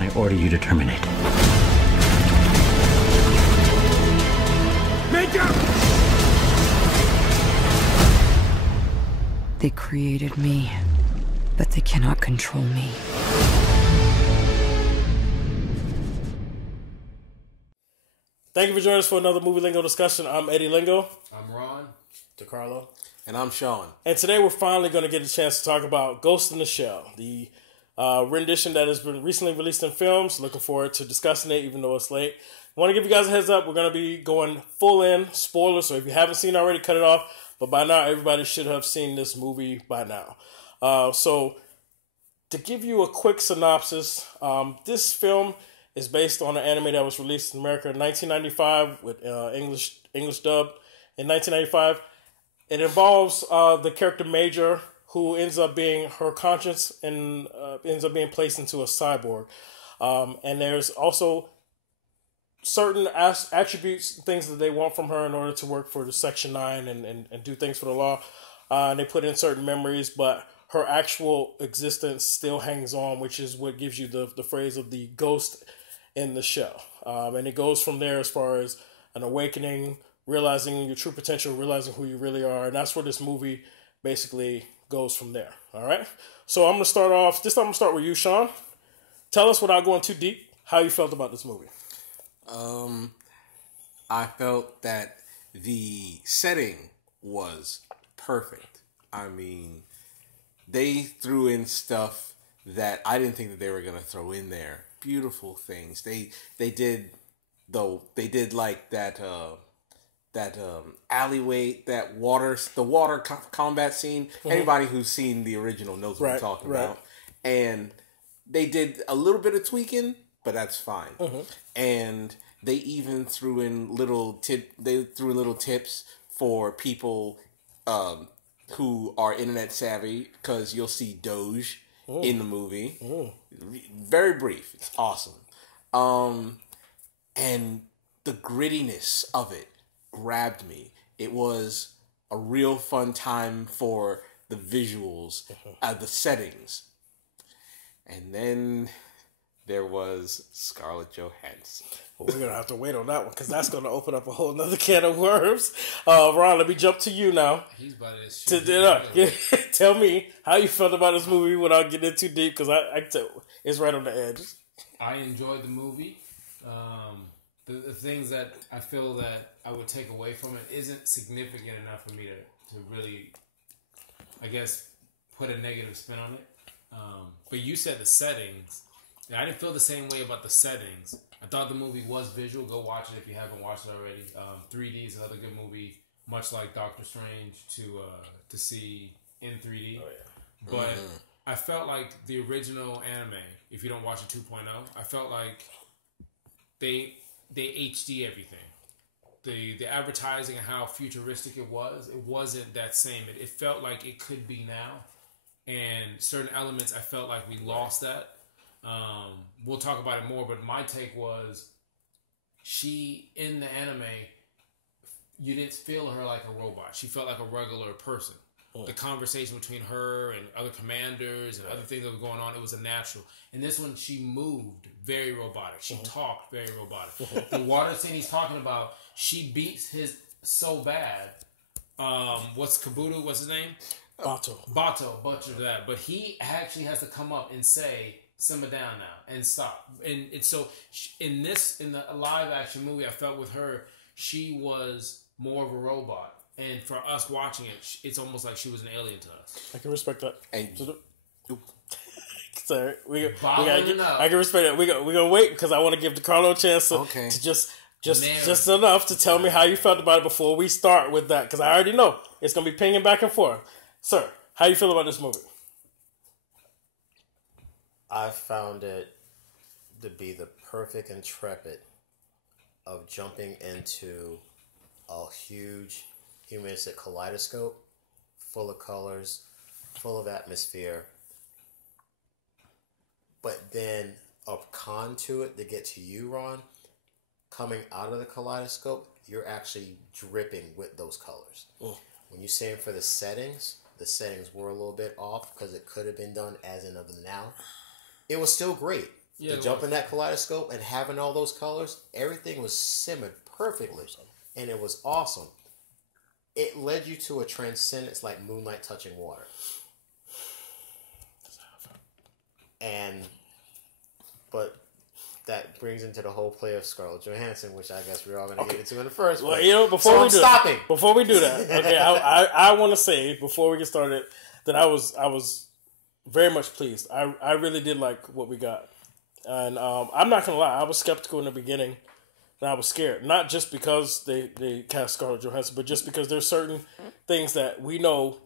I order you to terminate. Major! They created me, but they cannot control me. Thank you for joining us for another Movie Lingo discussion. I'm Eddie Lingo. I'm Ron. DeCarlo. And I'm Sean. And today we're finally going to get a chance to talk about Ghost in the Shell, the rendition that has been recently released in films. Looking forward to discussing it, even though it's late. I want to give you guys a heads up. We're going to be going full in spoilers, so if you haven't seen it already, cut it off. But by now, everybody should have seen this movie by now. So to give you a quick synopsis, this film is based on an anime that was released in America in 1995 with English dub in 1995. It involves the character Major, who ends up being her conscience and ends up being placed into a cyborg. And there's also certain attributes, things that they want from her in order to work for the Section 9 and do things for the law. And they put in certain memories, but her actual existence still hangs on, which is what gives you the phrase of the ghost in the shell. And it goes from there as far as an awakening, realizing your true potential, realizing who you really are. And that's where this movie basically goes from there. All right? So I'm going to start off. This time I'm going to start with you, Sean. Tell us, without going too deep, how you felt about this movie. I felt that the setting was perfect. I mean, they threw in stuff that I didn't think that they were going to throw in there. Beautiful things. They did like that alleyway, the water combat scene. Mm-hmm. Anybody who's seen the original knows what I'm talking about. And they did a little bit of tweaking, but that's fine. Mm-hmm. And they even threw in little tips for people who are internet savvy, because you'll see Doge in the movie. Very brief. It's awesome. And the grittiness of it grabbed me. It was a real fun time for the visuals, the settings. And then there was Scarlett Johansson. Well, we're going to have to wait on that one, because that's going to open up a whole nother can of worms. Ron, let me jump to you now. He's about to Tell me how you felt about this movie without getting in too deep, because it's right on the edge. I enjoyed the movie. The things that I feel that I would take away from it isn't significant enough for me to really, I guess, put a negative spin on it. But you said the settings. And I didn't feel the same way about the settings. I thought the movie was visual. Go watch it if you haven't watched it already. 3D is another good movie, much like Doctor Strange, to see in 3D. Oh, yeah. But I felt like the original anime, if you don't watch it 2.0, I felt like they HD everything. The advertising and how futuristic it wasn't that same. It felt like it could be now. And certain elements, I felt like we lost that. We'll talk about it more, but my take was, she, in the anime, you didn't feel her like a robot. She felt like a regular person. The conversation between her and other commanders and other things that were going on, it was a natural. In this one, she moved very robotic. She talked very robotic. The water scene he's talking about, she beats his so bad. What's Kabuto? What's his name? Bato, butchered that. But he actually has to come up and say, simmer down now and stop. And it's so in the live action movie, I felt with her, she was more of a robot. And for us watching it, it's almost like she was an alien to us. I can respect that. And sorry, I can respect that. We're gonna wait, because I want to give DeCarlo a chance to just enough to tell me how you felt about it before we start with that, because I already know it's gonna be pinging back and forth. Sir, how you feel about this movie? I found it to be the perfect intrepid of jumping into a huge humanistic kaleidoscope, full of colors, full of atmosphere, but then a con to it to get to you, Ron. Coming out of the kaleidoscope, you're actually dripping with those colors. When you're saying for the settings were a little bit off, because it could have been done as in of the now. It was still great. to jump in that kaleidoscope and having all those colors, everything was simmered perfectly, and it was awesome. It led you to a transcendence like moonlight touching water. But that brings into the whole play of Scarlett Johansson, which I guess we're all going to get into in the first place. Well, before we do that, okay, I want to say before we get started that I was very much pleased. I really did like what we got, and I'm not gonna lie, I was skeptical in the beginning, and I was scared. Not just because they cast Scarlett Johansson, but just because there's certain things that we know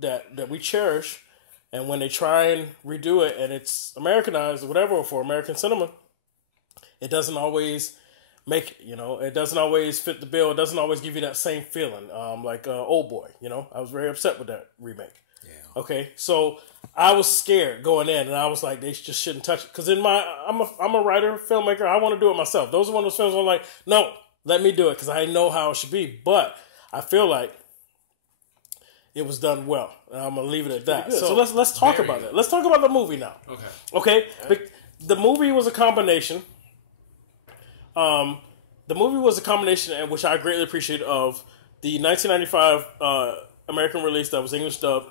that we cherish. And when they try and redo it, and it's Americanized or whatever, or for American cinema, it doesn't always make it. It doesn't always fit the bill. It doesn't always give you that same feeling. Like Old Boy. I was very upset with that remake. Yeah. Okay, so I was scared going in, and I was like, they just shouldn't touch it. Because I'm a writer, filmmaker. I want to do it myself. Those are one of those films where I'm like, no, let me do it because I know how it should be. But I feel like it was done well. And I'm gonna leave it at that. So let's talk about it. Let's talk about the movie now. Okay. The movie was a combination. The movie was a combination, which I greatly appreciate, of the 1995 American release that was English dubbed,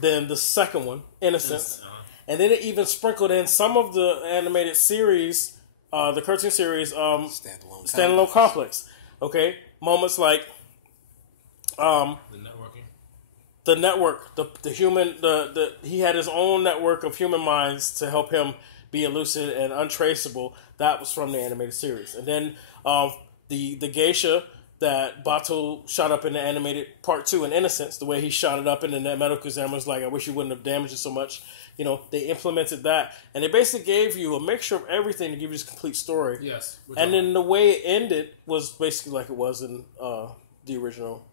then the second one, Innocence, and then it even sprinkled in some of the animated series, the cartoon series, Standalone Complex. Okay, moments like the network, the human, he had his own network of human minds to help him be elusive and untraceable. That was from the animated series. And then the geisha that Bato shot up in the animated part 2 in Innocence, the way he shot it up in the medical examiner was like, I wish you wouldn't have damaged it so much. They implemented that. And they basically gave you a mixture of everything to give you this complete story. Yes. And then the way it ended was basically like it was in the original.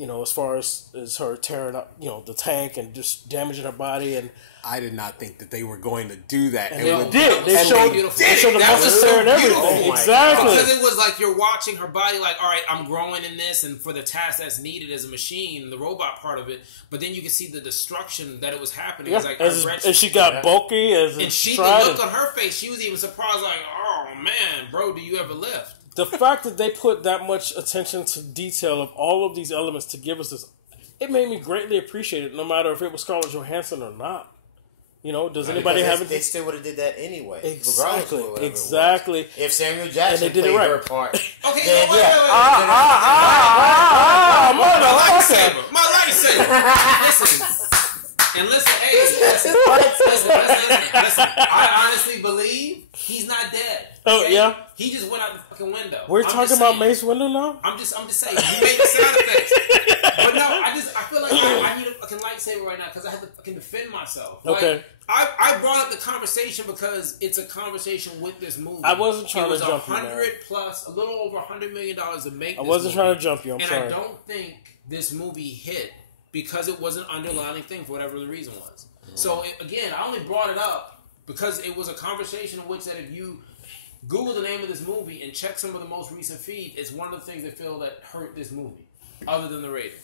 As far as her tearing up, the tank and just damaging her body. And I did not think that they were going to do that. And they did. They showed the muscles and everything. Oh exactly. Because it was like you're watching her body like, all right, I'm growing in this and for the task that's needed as a machine, the robot part of it. But then you can see the destruction that it was happening. Yeah. It's like, and she got bulky. And the look on her face, she was even surprised like, oh man, bro, do you ever lift? The fact that they put that much attention to detail of all of these elements to give us this, it made me greatly appreciate it, no matter if it was Scarlett Johansson or not. Does anybody have it? They still would have did that anyway. Exactly. If Samuel Jackson and they did played it right. her part. Okay, then, wait. My lightsaber. Listen. Listen. I honestly believe he's not dead. Oh yeah. He just went out the fucking window. We're talking about Mace Windu now? I'm just saying. You made the sound effects. But no, I feel like I need a fucking lightsaber right now because I have to fucking defend myself. Okay. I brought up the conversation because it's a conversation with this movie. I wasn't trying to jump you, man. A little over $100 million to make this I wasn't trying to jump you, I'm sorry. And I don't think this movie hit because it was an underlying thing for whatever the reason was. So, again, I only brought it up because it was a conversation in which that if you Google the name of this movie and check some of the most recent feed, it's one of the things they feel that hurt this movie, other than the rating.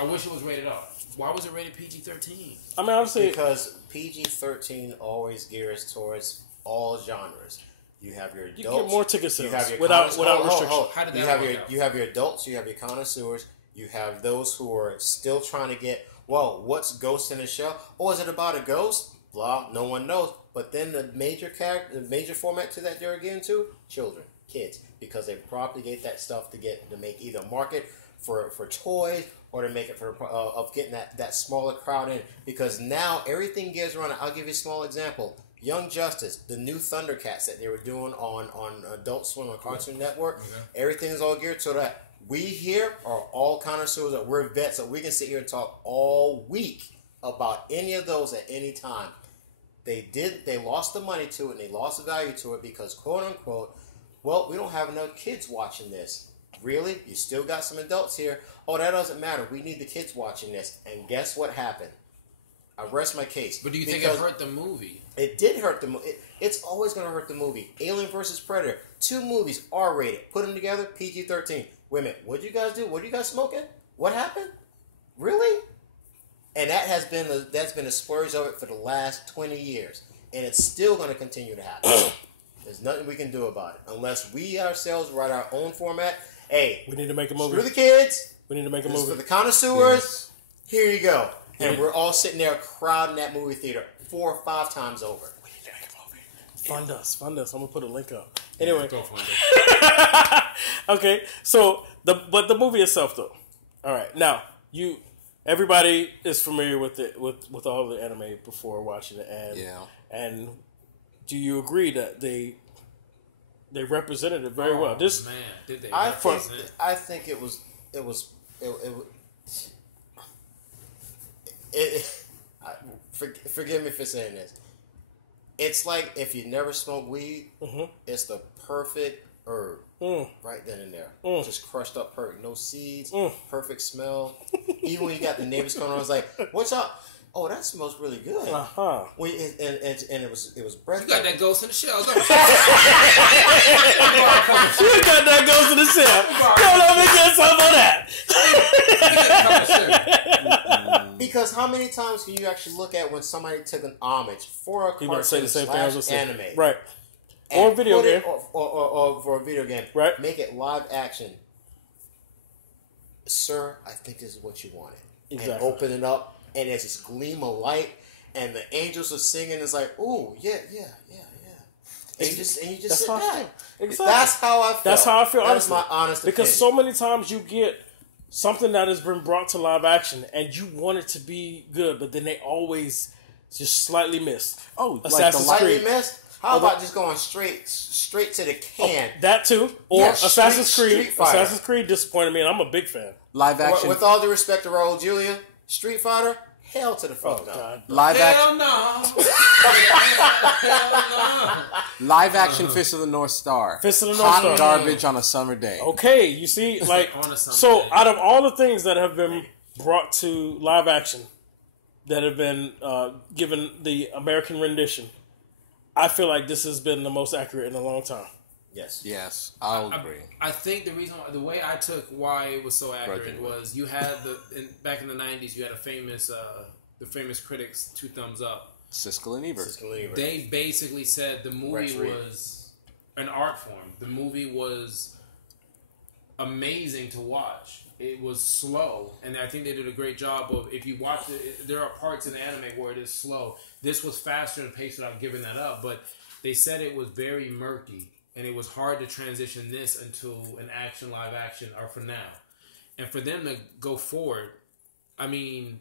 I wish it was rated R. Why was it rated PG-13? I mean, obviously, because PG-13 always gears towards all genres. You have your adults. You get more ticket sales without restriction. You have your adults. You have your connoisseurs. You have those who are still trying to get. Well, what's Ghost in the Shell? Oh, is it about a ghost? Blah. No one knows. But then the major format to that they're getting to children, kids, because they propagate that stuff to make either market for toys or to make it for of getting that smaller crowd in. Because now everything gears around. I'll give you a small example. Young Justice, the new Thundercats that they were doing on Adult Swim or Cartoon Network. Everything is all geared so that we here are all connoisseurs, that we're vets, so we can sit here and talk all week about any of those at any time. They lost the money to it and they lost the value to it because, quote unquote, well, we don't have enough kids watching this. Really? You still got some adults here? Oh, that doesn't matter. We need the kids watching this. And guess what happened? I rest my case. But do you think it hurt the movie? It did hurt the movie. It's always going to hurt the movie. Alien vs. Predator. 2 movies, R-rated. Put them together, PG-13. Wait a minute. What'd you guys do? What are you guys smoking? What happened? Really? And that's been a splurge of it for the last 20 years. And it's still going to continue to happen. There's nothing we can do about it. Unless we ourselves write our own format. Hey, we need to make a movie. Screw the kids. We need to make a This is movie. for the connoisseurs. Yes. Here you go. And we're all sitting there crowding that movie theater 4 or 5 times over. We need to make a movie. Fund us. I'm going to put a link up. Anyway. Go for it. Okay, so, the movie itself, though. All right. Now, everybody is familiar with it, with all the anime before watching it. And do you agree that they represented it very well? Man, did they? I think it was forgive me for saying this. It's like if you never smoked weed, it's the perfect herb right then and there. Just crushed up perfect, no seeds, perfect smell. Even when you got the neighbors coming on, it's like, "What's up?" Oh, that smells really good. And it was breathtaking. You got that ghost in the shell, don't you? You got that ghost in the shell. Don't let me get some of that. Because how many times can you actually look at when somebody took an homage for a cartoon / anime, right? Or video game, or for a video game, right? Make it live action, sir. I think this is what you wanted. Exactly. And open it up. And there's this gleam of light, and the angels are singing. It's like, ooh, yeah. And you just sit back. Exactly. That's how I feel. That's how I feel. That's my honest opinion. Because so many times you get something that has been brought to live action, and you want it to be good, but then they always just slightly miss. Oh, Assassin's like Creed. Missed? How about just going straight to the can? That too, or Yeah, Assassin's Creed. Street Fighter. Assassin's Creed disappointed me, and I'm a big fan. Live action. With all due respect to Raul Julia, Street Fighter, hell to the fuck no. God. Live Hell action. no. Hell no. Live action Fist of the North Star. Fist of the North Hot Star. garbage on a summer day. Okay, you see, like, On a summer so day. out of all the things that have been brought to live action, that have been given the American rendition, I feel like this has been the most accurate in a long time. Yes, I'll agree. I think the way I took why it was so accurate was you had back in the 90s you had the famous critics 2 Thumbs Up. Siskel and Ebert. They basically said the movie was an art form. The movie was amazing to watch. It was slow, and I think they did a great job of, if you watch it, there are parts in the anime where it is slow. This was faster and paced without giving that up, but they said it was very murky, and it was hard to transition this into an action, live action, or for now. And for them to go forward, I mean,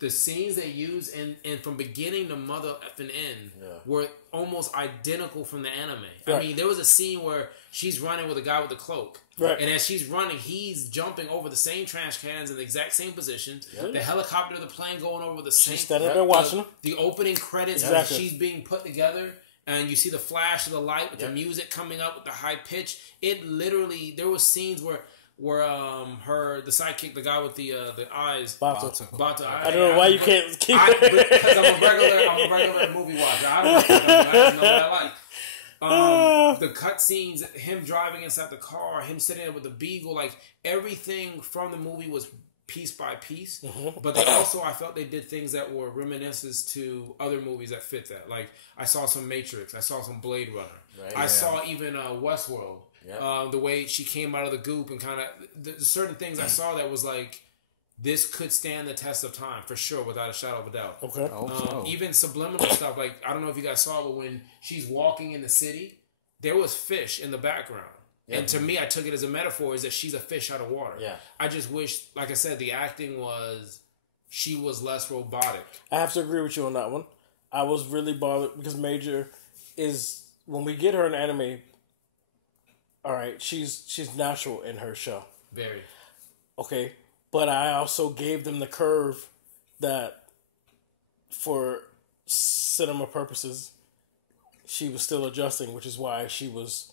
the scenes they use and from beginning to mother effing end were almost identical from the anime. Right. I mean, there was a scene where she's running with a guy with a cloak. Right. And as she's running, he's jumping over the same trash cans in the exact same positions. Yep. The helicopter, the plane going over the same. She's standing there watching them. The opening credits, Exactly. she's being put together. And you see the flash of the light with the music coming up with the high pitch. It literally, there was scenes where the sidekick, the guy with the eyes, Bata. I don't know why you can't keep it. Because I'm a regular movie watcher. I don't know. I just know what I like. The cut scenes, him driving inside the car, him sitting there with the beagle, like everything from the movie was piece by piece. But they also, I felt they did things that were reminiscences to other movies that fit that. Like I saw some Matrix, I saw some Blade Runner, I saw even Westworld. The way she came out of the goop and kind of certain things I saw that was like, this could stand the test of time for sure, without a shadow of a doubt. Okay. Even subliminal stuff, like I don't know if you guys saw, but when she's walking in the city, there was fish in the background. And to me, I took it as a metaphor, is that she's a fish out of water. I just wish, like I said, the acting she was less robotic. I have to agree with you on that one. I was really bothered because Major is, when we get her in anime, all right, she's natural in her show. Very. Okay, but I also gave them the curve that for cinema purposes, she was still adjusting, which is why she was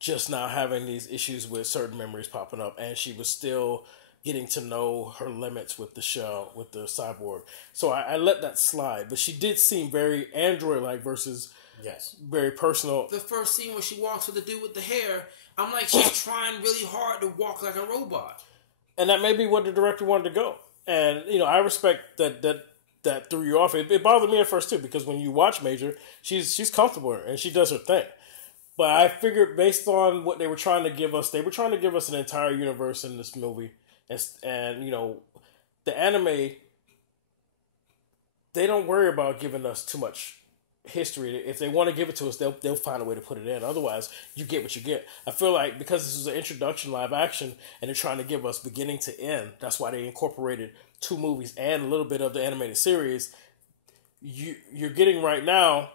just now having these issues with certain memories popping up, and she was still getting to know her limits with the show, with the cyborg. So I let that slide, but she did seem very android-like versus very personal. The first scene where she walks with the dude with the hair, I'm like, she's trying really hard to walk like a robot. And that may be what the director wanted to go. And I respect that threw you off. It bothered me at first too, because when you watch Major, she's comfortable and she does her thing. But I figured based on what they were trying to give us, they were trying to give us an entire universe in this movie, and the anime. They don't worry about giving us too much history. If they want to give it to us, they'll find a way to put it in. Otherwise, you get what you get. I feel like because this is an introduction live action and they're trying to give us beginning to end, that's why they incorporated 2 movies and a little bit of the animated series. You're getting right now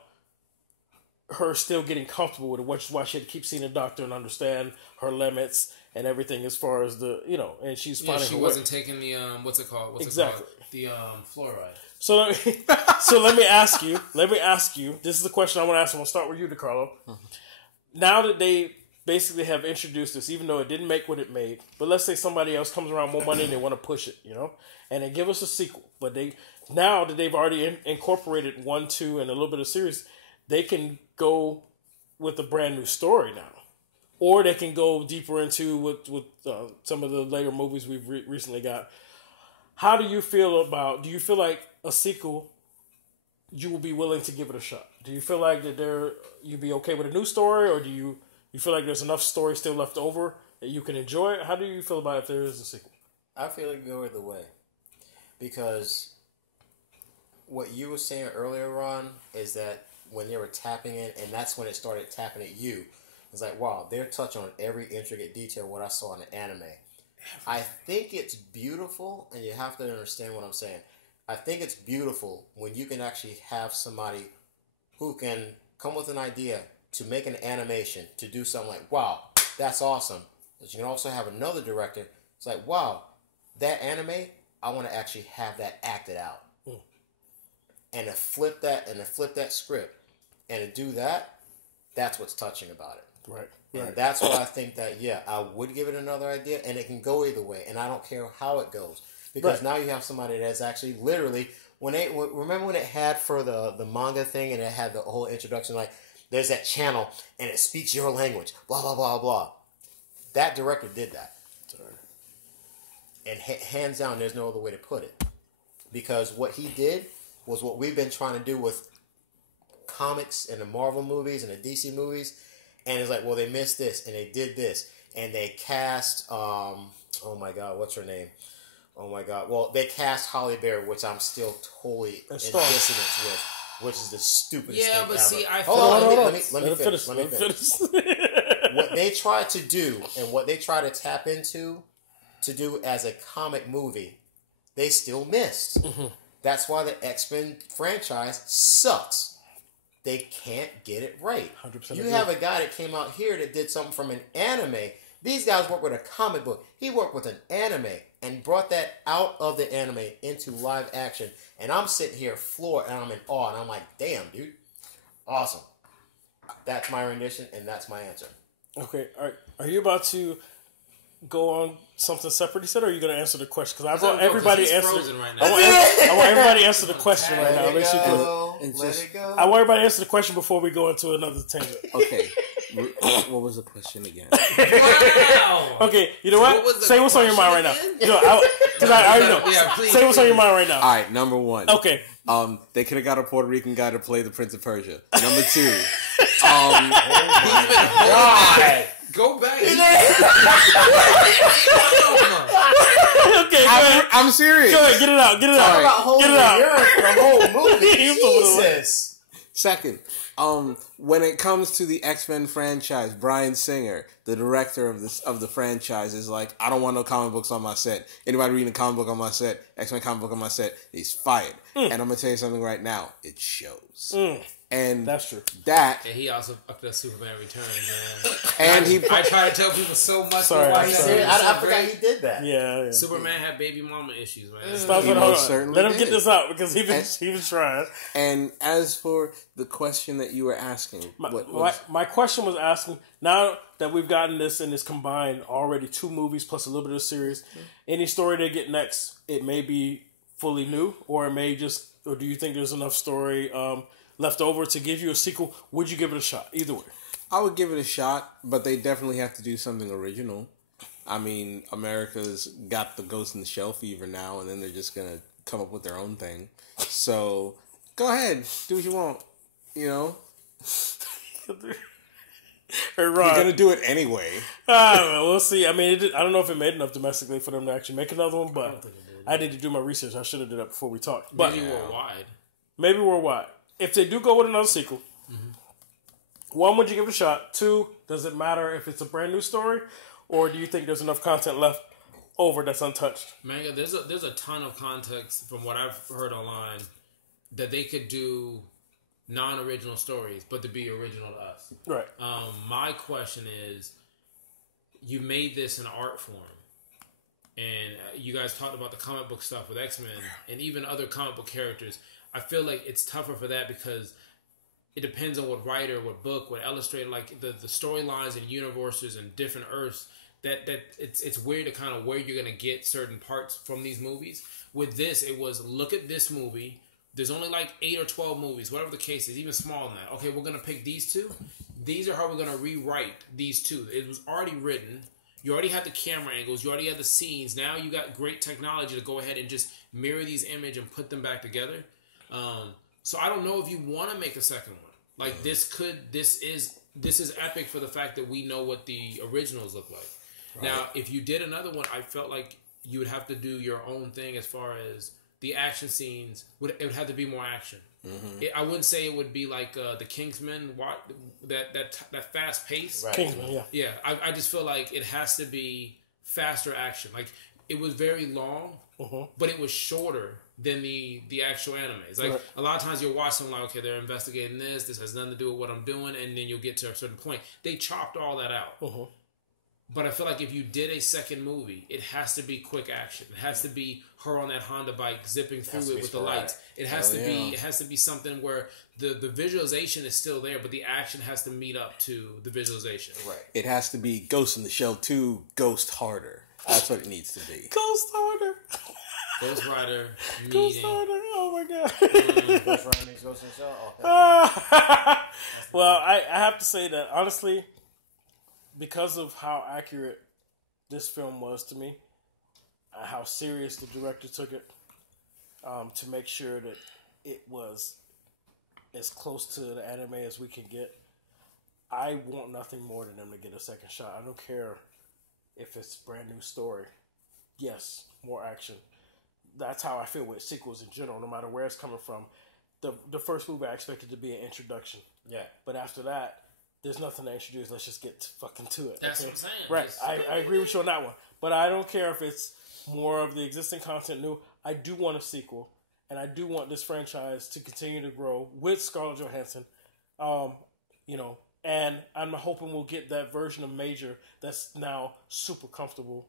her still getting comfortable with it, which is why she had to keep seeing the doctor and understand her limits and everything as far as the and she's finding she her wasn't way. taking the what's it called? The fluoride. So let me ask you. This is the question I want to ask. I'm gonna start with you, DeCarlo. Now that they basically have introduced this, even though it didn't make what it made, but let's say somebody else comes around more money and they want to push it, and they give us a sequel. But now that they've already incorporated 1, 2, and a little bit of series, they can go with a brand new story now, or they can go deeper into with some of the later movies we've recently got. How do you feel about? Do you feel like a sequel, you will be willing to give it a shot? Do you feel like that you'd be okay with a new story, or do you feel like there's enough story still left over that you can enjoy it? How do you feel about if there is a sequel? I feel like go either way, because what you were saying earlier, Ron, is that when they were tapping in, and that's when it started tapping at you. It's like, wow, they're touching on every intricate detail of what I saw in the anime. I think it's beautiful, and you have to understand what I'm saying. I think it's beautiful when you can actually have somebody who can come with an idea to make an animation, to do something like, wow, that's awesome. But you can also have another director. It's like, wow, that anime, I want to actually have that acted out. And to flip that script, and to do that, that's what's touching about it. Right. And that's why I think that, I would give it another idea, and it can go either way, and I don't care how it goes. Because now you have somebody that's actually literally, remember when it had for the manga thing, and it had the whole introduction, like, there's that channel, and it speaks your language, blah, blah, blah, blah. That director did that. And hands down, there's no other way to put it. Because what he did was what we've been trying to do with comics and the Marvel movies and the DC movies. And it's like, well, they missed this, and they did this. And they cast, oh my God, what's her name? Oh my God. Well, they cast Halle Berry, which I'm still totally in dissonance with, which is the stupidest thing ever. See, I hold on, let me finish. What they tried to do, and what they try to tap into to do as a comic movie, they still missed. That's why the X-Men franchise sucks. They can't get it right. 100% you have a guy that came out here that did something from an anime. These guys work with a comic book. He worked with an anime and brought that out of the anime into live action. And I'm sitting here floored, and I'm in awe. And I'm like, damn, dude. Awesome. That's my rendition, and that's my answer. Okay. Are you about to go on something separate, he said, or are you going to answer the question? Because I want everybody to answer. I want everybody to answer the question right now. Let it go. I want everybody to answer the question before we go into another tangent. Okay. What was the question again? Wow. Okay, you know what? Say what's on your mind right now. Because I already know. Yeah, please, say what's on your mind right now. All right, number one. Okay. They could have got a Puerto Rican guy to play the Prince of Persia. Number two. Go back. Okay, I'm serious. Go ahead, get it out. Get it out. Get it out. The whole movie. Jesus. Second, when it comes to the X-Men franchise, Bryan Singer, the director of the franchise, is like, I don't want no comic books on my set. Anybody reading a comic book on my set, X-Men comic book on my set, he's fired. And I'm gonna tell you something right now, it shows. And that's true. And he also fucked up Superman Returns, man. And I try to tell people so much. Sorry. I forgot he did that. Yeah. Superman had baby mama issues, man. Stop it. Let him get this out because he was trying. And as for the question that you were asking, my question was asking, now that we've gotten this and it's combined already 2 movies plus a little bit of series, any story they get next, it may be fully new, or it may just, or do you think there's enough story left over to give you a sequel? Would you give it a shot? Either way. I would give it a shot, but they definitely have to do something original. I mean, America's got the Ghost in the Shell fever now, and then they're just gonna come up with their own thing. So go ahead, do what you want. You know, Hey, Ron. you're gonna do it anyway. We'll see. I mean, I don't know if it made enough domestically for them to actually make another one, but I need to do my research. I should have did that before we talked. But Maybe worldwide. Maybe worldwide. If they do go with another sequel, one, would you give it a shot? Two, does it matter if it's a brand new story, or do you think there's enough content left over that's untouched? Manga, there's a ton of context from what I've heard online that they could do non-original stories, but to be original to us. Right. My question is, you made this an art form, and you guys talked about the comic book stuff with X-Men and even other comic book characters. I feel like it's tougher for that because it depends on what writer, what book, what illustrator, like the storylines and universes and different Earths. That it's weird to kind of where you're gonna get certain parts from these movies. With this, it was look at this movie. There's only like 8 or 12 movies, whatever the case is, even smaller than that. Okay, we're gonna pick these two. These are how we're gonna rewrite these two. It was already written. You already have the camera angles. You already have the scenes. Now you got great technology to go ahead and just mirror these images and put them back together. So I don't know if you want to make a second one. Like this is epic for the fact that we know what the originals look like. Right. Now, if you did another one, I felt like you would have to do your own thing as far as the action scenes. It would have to be more action. Mm-hmm. I wouldn't say it would be like the Kingsman, that fast pace. Right. Kingsman, yeah. Yeah, I just feel like it has to be faster action. Like it was very long, but it was shorter than the actual animes. Like a lot of times you'll watch them like, okay, they're investigating this. This has nothing to do with what I'm doing, and then you'll get to a certain point. They chopped all that out. But I feel like if you did a second movie, it has to be quick action. It has to be her on that Honda bike zipping through it with the lights. It has to be. It has to be something where the visualization is still there, but the action has to meet up to the visualization. Right. It has to be Ghost in the Shell 2, Ghost Harder. That's what it needs to be. Ghost Harder. Ghost Rider meeting. Ghost Rider. Oh my god. Ghost Rider meets Ghost in the Shell. Well, I have to say that honestly, because of how accurate this film was to me, how serious the director took it, to make sure that it was as close to the anime as we can get, I want nothing more than them to get a second shot. I don't care if it's a brand new story. Yes, more action. That's how I feel with sequels in general, no matter where it's coming from. The first movie I expected to be an introduction. Yeah. But after that, there's nothing to introduce. Let's just get fucking to it. That's okay? what I'm saying. Right. I agree with you on that one. But I don't care if it's more of the existing content new. I do want a sequel. And I do want this franchise to continue to grow with Scarlett Johansson. And I'm hoping we'll get that version of Major that's now super comfortable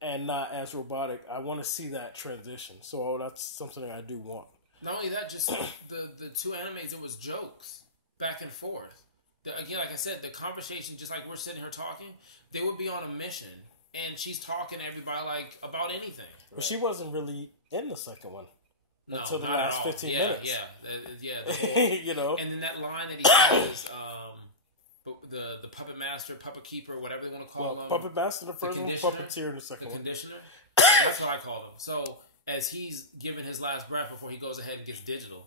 and not as robotic. I want to see that transition. So that's something I do want. Not only that, just the two animes, it was jokes back and forth. Again, like I said, the conversation, just like we're sitting here talking, they would be on a mission, and she's talking to everybody like about anything. But she wasn't really in the second one until the not last 15 minutes. Yeah. And then that line that he says, the puppet master, puppet keeper, whatever they want to call him. Puppet master in the first one, puppeteer in the second one. The conditioner. That's what I call him. So as he's giving his last breath before he goes ahead and gets digital,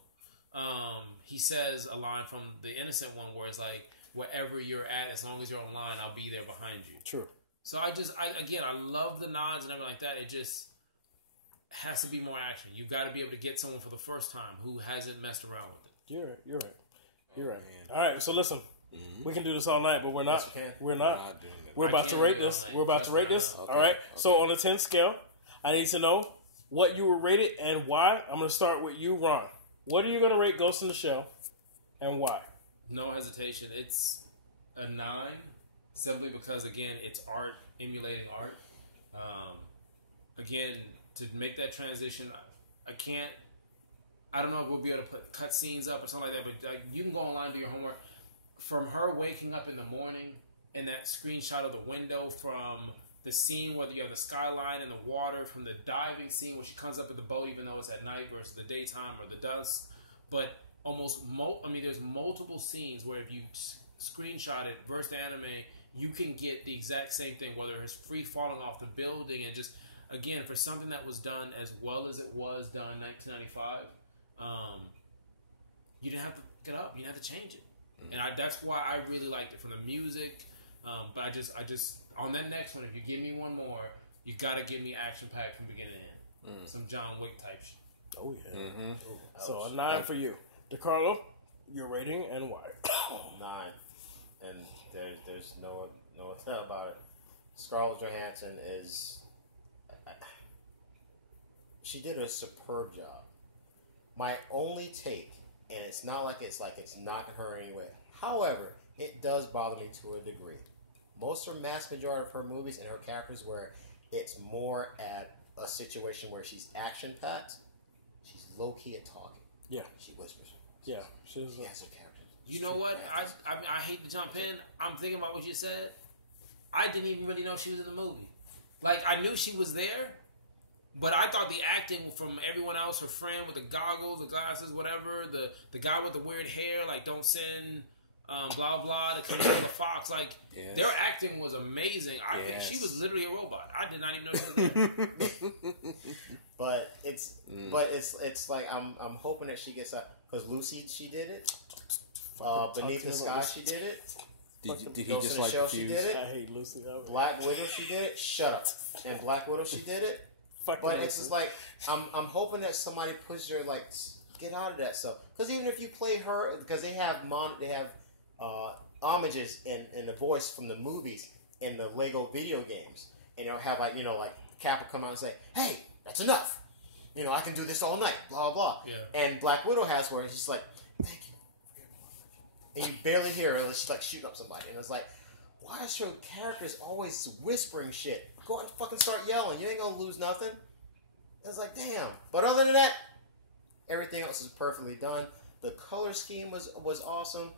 he says a line from the Innocent one where it's like, wherever you're at, as long as you're online, I'll be there behind you. True. So I love the nods and everything like that. It just has to be more action. You've got to be able to get someone for the first time who hasn't messed around with it. You're right. All right, so listen. Mm-hmm. We can do this all night, but we're not. Yes, we're not. We're about to rate this. We're about to rate this. Okay. All right. Okay. So on a 10 scale, I need to know what you were rated and why. I'm going to start with you, Ron. What are you going to rate Ghost in the Shell and why? No hesitation. It's a 9, simply because, again, it's art, emulating art. Again, to make that transition, I don't know if we'll be able to put cut scenes up or something like that, but you can go online and do your homework. From her waking up in the morning and that screenshot of the window, from the scene, whether you have the skyline and the water, from the diving scene where she comes up in the boat even though it's at night versus the daytime or the dusk, but there's multiple scenes where if you screenshot it versus the anime, you can get the exact same thing, whether it's free falling off the building and just, again, for something that was done as well as it was done in 1995, you didn't have to get up. You didn't have to change it. And that's why I really liked it, from the music. But I just on that next one, if you give me one more, you got to give me action packed from beginning to end. Some John Wick type shit. Oh, yeah. So a 9 for you. DeCarlo, your rating and why? 9. And there's no tell about it. Scarlett Johansson is... She did a superb job. My only take, and it's not like it's not her anyway. However, it does bother me to a degree. Most or mass majority of her movies and her characters where it's more at a situation where she's action-packed, she's low-key at talking. Yeah. She whispers. Yeah. She has her characters. You know what? I hate to jump in. I'm thinking about what you said. I didn't even really know she was in the movie. Like, I knew she was there, but I thought the acting from everyone else, her friend with the goggles, the glasses, whatever, the guy with the weird hair, like, don't send... blah blah, the Commander the Fox, like their acting was amazing. I think she was literally a robot. I did not even know she was there. But it's like I'm hoping that she gets up, because Lucy, she did it. Beneath the Sky, she did it. Did he just like Shell, she did it. I hate Lucy. Black Widow, she did it. Shut up. And Black Widow, she did it. But it's just like I'm hoping that somebody pushes her, like, get out of that stuff. Because even if you play her, because they have homages in the voice from the movies in the Lego video games, and you'll have like Cap will come out and say, "Hey, that's enough. I can do this all night." Blah blah. Yeah. And Black Widow has where she's like, "Thank you," and you barely hear her. She's like shooting up somebody, and it's like, why is your characters always whispering shit? Go out and fucking start yelling. You ain't gonna lose nothing. It's like, damn. But other than that, everything else is perfectly done. The color scheme was awesome.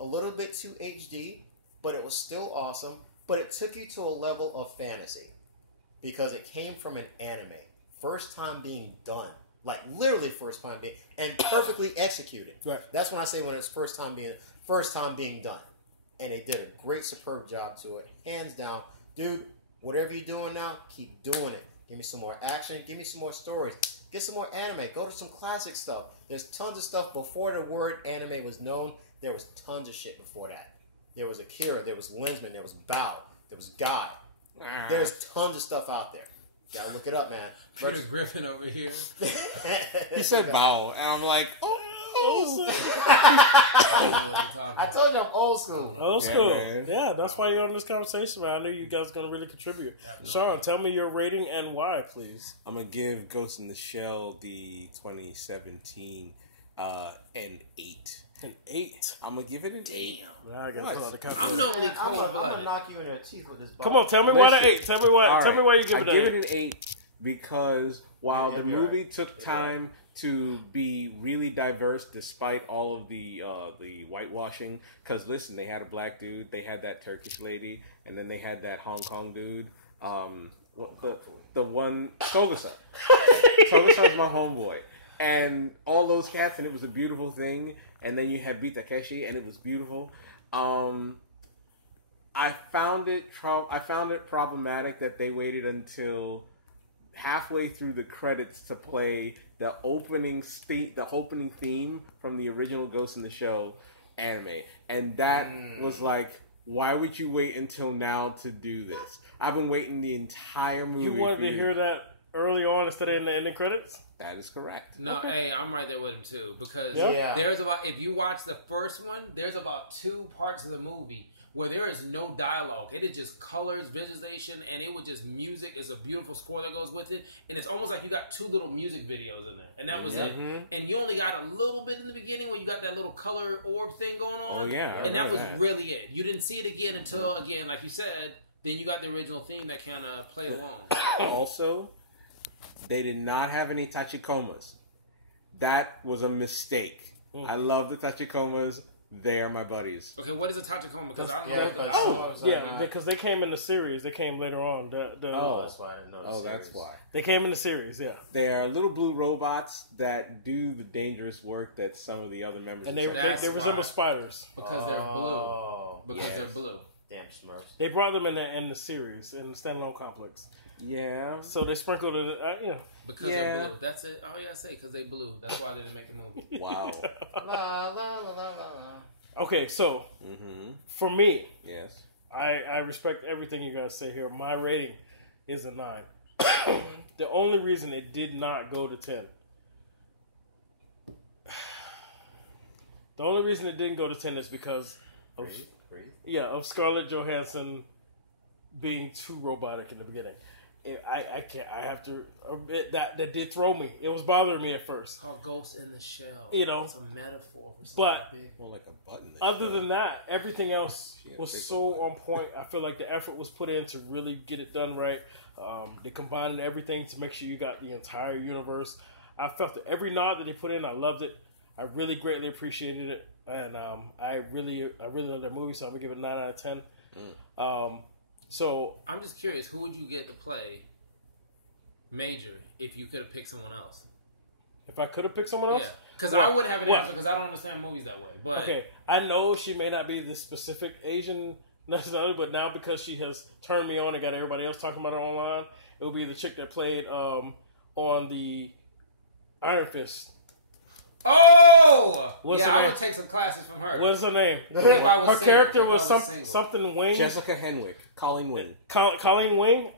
A little bit too HD, but it was still awesome. But it took you to a level of fantasy because it came from an anime. First time being done. Like, literally first time being... And perfectly executed. Right. That's when I say when it's first time being done. And they did a great, superb job to it. Hands down. Dude, whatever you're doing now, keep doing it. Give me some more action. Give me some more stories. Get some more anime. Go to some classic stuff. There's tons of stuff before the word anime was known. There was tons of shit before that. There was Akira, there was Lensman, there was Bao, there was Guy. There's tons of stuff out there. Gotta look it up, man. Curtis Griffin over here. He said Bao, and I'm like, I told you I'm old school. Old school. Yeah, that's why you're on this conversation, man. I knew you guys were going to really contribute. Sean, tell me your rating and why, please. I'm going to give Ghost in the Shell, the 2017, an 8. An 8? I'm going to give it an 8. Now I got to pull out the calculator. I'm going to knock you in your teeth with this ball. Come on, tell me why the 8. Tell me why. Right. Tell me why you give it an 8. I give it an 8 because while the movie took time to be really diverse, despite all of the whitewashing. Because listen, they had a black dude, they had that Turkish lady, and then they had that Hong Kong dude. The one Sogasa. Sogasa's my homeboy, and all those cats, and it was a beautiful thing. And then you had Beat Takeshi, and it was beautiful. I found it problematic that they waited until halfway through the credits to play the opening theme from the original Ghost in the Shell anime, and that was like, why would you wait until now to do this? I've been waiting the entire movie. You wanted to hear that early on instead of in the ending credits? That is correct. No, hey, I'm right there with him too, because there's about, if you watch the first one, there's about 2 parts of the movie where there is no dialogue. It is just colors, visualization, and it was just music. It's a beautiful score that goes with it, and it's almost like you got 2 little music videos in there, and that was it. And you only got a little bit in the beginning where you got that little color orb thing going on. Oh yeah, and that was really it. You didn't see it again until, again, like you said, then you got the original theme that kind of played along. Also, they did not have any Tachikomas. That was a mistake. I love the Tachikomas. They are my buddies. Okay, what is a Tachikoma? Because they came in the series. They came later on. That's why I didn't know the series. That's why. They came in the series, yeah. They are little blue robots that do the dangerous work that some of the other members and they resemble spiders. Because they're blue. Because they're blue. Damn Smurfs. They brought them in the series, in the standalone complex. Yeah. So they sprinkled it, you know. Because they're blue. That's it. All you gotta say, because they blue. That's why they didn't make the movie. Wow. La la la la la. Okay, so for me, yes, I respect everything you guys say here. My rating is a 9. The only reason it did not go to 10. The only reason it didn't go to 10 is because of of Scarlett Johansson being too robotic in the beginning. I can't. I have to. That did throw me. It was bothering me at first. Oh, Ghost in the Shell. You know, it's a metaphor. But more like a button. Other than that, everything else was so on point. I feel like the effort was put in to really get it done right. They combined everything to make sure you got the entire universe. I felt that every nod that they put in, I loved it. I really greatly appreciated it, and I really love that movie. So I'm gonna give it a 9 out of 10. So I'm just curious, who would you get to play Major if you could have picked someone else? If I could have picked someone else, because I wouldn't have an answer because I don't understand movies that way. But okay, I know she may not be the specific Asian necessarily, but now because she has turned me on and got everybody else talking about her online, it will be the chick that played on the Iron Fist. Oh! What's her I name? would take some classes from her. What's her name? Her character was something Wing. Jessica Henwick. Colleen Wing. Colleen Wing?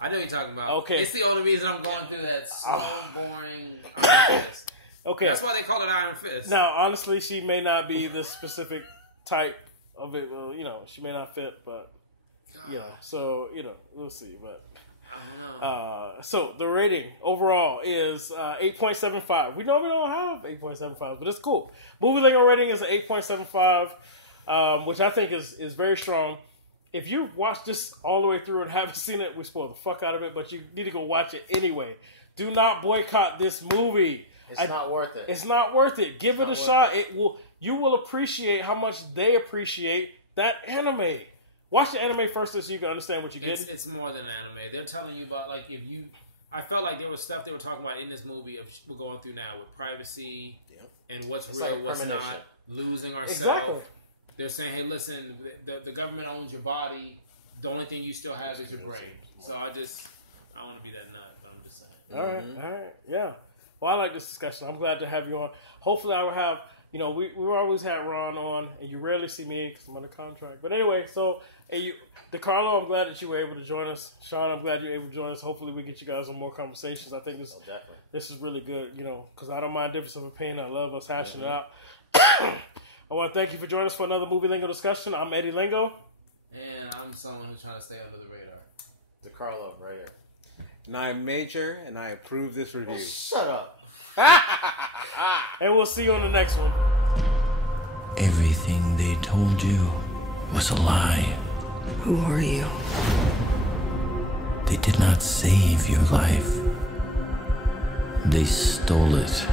I know what you're talking about. Okay. It's the only reason I'm going through that slow, boring Iron Fist. Okay. That's why they call it Iron Fist. Now, honestly, she may not be the specific type of it. Well, you know, she may not fit, but, you know, so, you know, we'll see. But so the rating overall is 8.75. We normally don't have 8.75, but it's cool. Movie Lingo rating is an 8.75, which I think is very strong. If you watched this all the way through and haven't seen it, we spoiled the fuck out of it, but you need to go watch it anyway. Do not boycott this movie. It's not worth it. It's not worth it. Give it a shot. You will appreciate how much they appreciate that anime. Watch the anime first so you can understand what you get. It's more than anime. They're telling you about, like, I felt like there was stuff they were talking about in this movie we're going through now with privacy and what's real, like what's not, losing ourselves. Exactly. They're saying, hey, listen, the government owns your body. The only thing you still have is your brain. So I want to be that nut, but I'm just saying. All right, yeah. Well, I like this discussion. I'm glad to have you on. Hopefully, I will have, you know, we always had Ron on, and you rarely see me because I'm under contract. But anyway, so, DeCarlo, I'm glad that you were able to join us. Sean, I'm glad you were able to join us. Hopefully, we get you guys on more conversations. I think this is really good, you know, because I don't mind difference of opinion. I love us hashing it out. I want to thank you for joining us for another Movie Lingo discussion. I'm Eddie Lingo. And I'm someone who's trying to stay under the radar. DeCarlo, right here. And I'm Major, and I approve this review. Oh, shut up. And we'll see you on the next one. Everything they told you was a lie. Who are you? They did not save your life. They stole it.